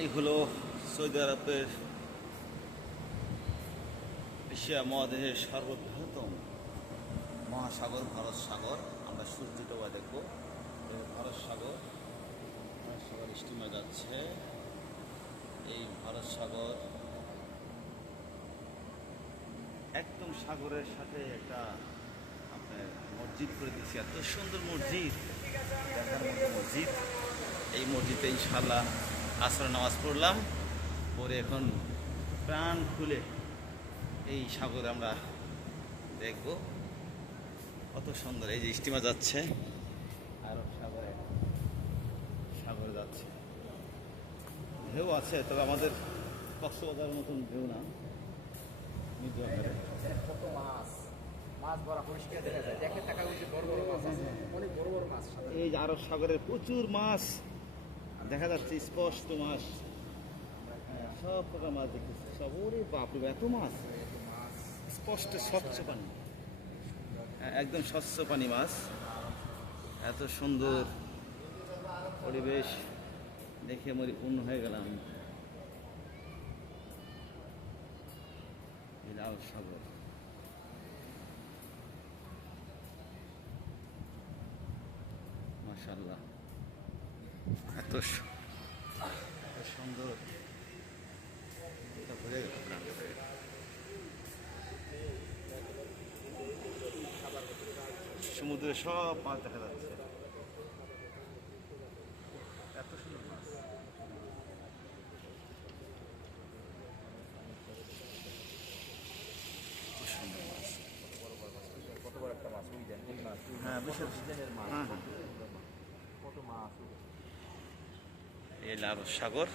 এই হলো সৌদি আরবের এশিয়া মহাদেশের সর্ববৃহত্তম মহাসাগর, ভারত সাগর। আমরা সূর্যটা দেখব। ভারত সাগর ভারত সাগর স্টিমার যাচ্ছে। এই ভারত সাগর একদম সাগরের সাথে একটা আপনার মসজিদ করে দিয়েছি। এত সুন্দর মসজিদ। দেখার মতো মসজিদ। এই মসজিদে ইনশাল্লাহ আসর নামাজ পড়লাম। পরে এখন প্রাণ খুলে এই সাগর আমরা দেখব। কত সুন্দর এই যে স্টিমার যাচ্ছে। আরব সাগরে সাগর যাচ্ছে। ঢেউ আছে তবে আমাদের কক্সবাজারের মতন ঢেউ না। কত মাছ মাছ ভরা পরিষ্কার দেখা যায়। দেখে টাকা বড় বড় মাছ অনেক বড় বড় মাছ এই যে আরব সাগরের প্রচুর মাছ। দেখা যাচ্ছে স্পষ্ট মাছ। সব প্রকার মাছ দেখতেছি। সব, ওরে বাপরে, এত মাছ? স্পষ্ট স্বচ্ছ পানি। একদম স্বচ্ছ পানি মাছ। এত সুন্দর পরিবেশ দেখে পরিপূর্ণ হয়ে গেলাম। বিরাল সাগর। সু- এত সুন্দর এটা ভরে গেল প্রাণ ভরে গেল। সমুদ্রে সব মাছ দেখা যাচ্ছে এত সুন্দর মাছ কত সুন্দর মাছ কত বড় একটা মাছ উই দেন হ্যাঁ, বিশাল। মাছ কত মাছ। এই লাল সাগর।